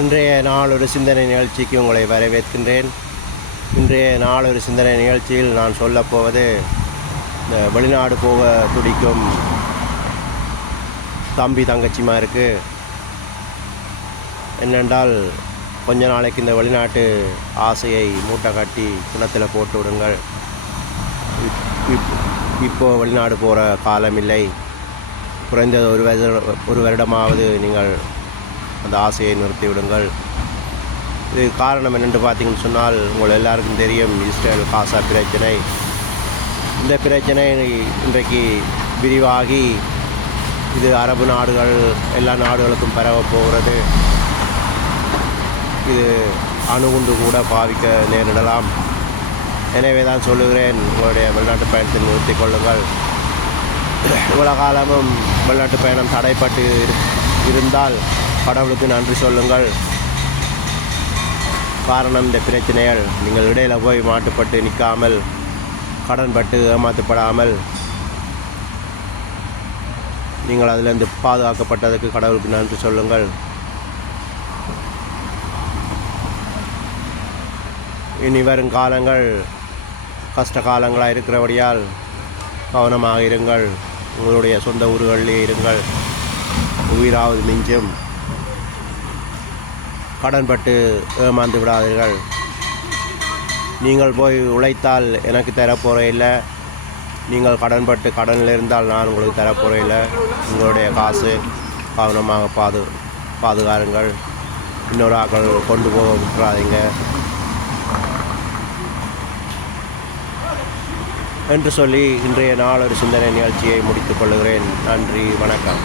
இன்றைய நாள் ஒரு சிந்தனை நிகழ்ச்சிக்கு உங்களை வரவேற்கின்றேன். இன்றைய நாள் ஒரு சிந்தனை நிகழ்ச்சியில் நான் சொல்லப்போவது இந்த வெளிநாடு போக துடிக்கும் தம்பி தங்கச்சிமாருக்கு என்னென்றால் கொஞ்ச நாளைக்கு இந்த வெளிநாட்டு ஆசையை மூட்டை கட்டி கிணத்தில் போட்டு விடுங்கள். இப்போது வெளிநாடு போகிற காலமில்லை. குறைந்தது ஒரு வருடமாவது நீங்கள் அந்த ஆசையை நிறுத்திவிடுங்கள். இது காரணம் என்னென்று பார்த்தீங்கன்னு சொன்னால், உங்கள் எல்லாருக்கும் தெரியும் இஸ்ரேல் காசா பிரச்சனை. இந்த பிரச்சனை இன்றைக்கு விரிவாகி இது அரபு நாடுகள் எல்லா நாடுகளுக்கும் பரவப் போகிறது. இது அணுகுண்டு கூட பாவிக்க நேரிடலாம். எனவே தான் சொல்லுகிறேன், உங்களுடைய வெளிநாட்டு பயணத்தை நிறுத்திக் கொள்ளுங்கள். இவ்வளோ காலமும் வெளிநாட்டு பயணம் தடைப்பட்டு இருந்தால் கடவுளுக்கு நன்றி சொல்லுங்கள். காரணம் இந்த பிரச்சனைகள் நீங்கள் இடையில் போய் மாட்டுப்பட்டு நிற்காமல், கடன்பட்டு ஏமாற்றப்படாமல் நீங்கள் அதிலிருந்து பாதுகாக்கப்பட்டதுக்கு கடவுளுக்கு நன்றி சொல்லுங்கள். இனி வரும் காலங்கள் கஷ்ட காலங்களாக இருக்கிறபடியால் கவனமாக இருங்கள். உங்களுடைய சொந்த ஊர்களிலே இருங்கள். உயிராவது மிஞ்சும். கடன்பட்டு ஏமாந்து விடாதீர்கள். நீங்கள் போய் உழைத்தால் எனக்கு தரப்போகிற இல்லை. நீங்கள் கடன்பட்டு கடனில் இருந்தால் நான் உங்களுக்கு தரப்போகிற இல்லை. உங்களுடைய காசு கவனமாக பாதுகாருங்கள். இன்னொரு ஆக்கள் கொண்டு போக விட்டுறாதீங்க என்று சொல்லி இன்றைய நாள் ஒரு சிந்தனை நிகழ்ச்சியை முடித்துக் கொள்கிறேன். நன்றி, வணக்கம்.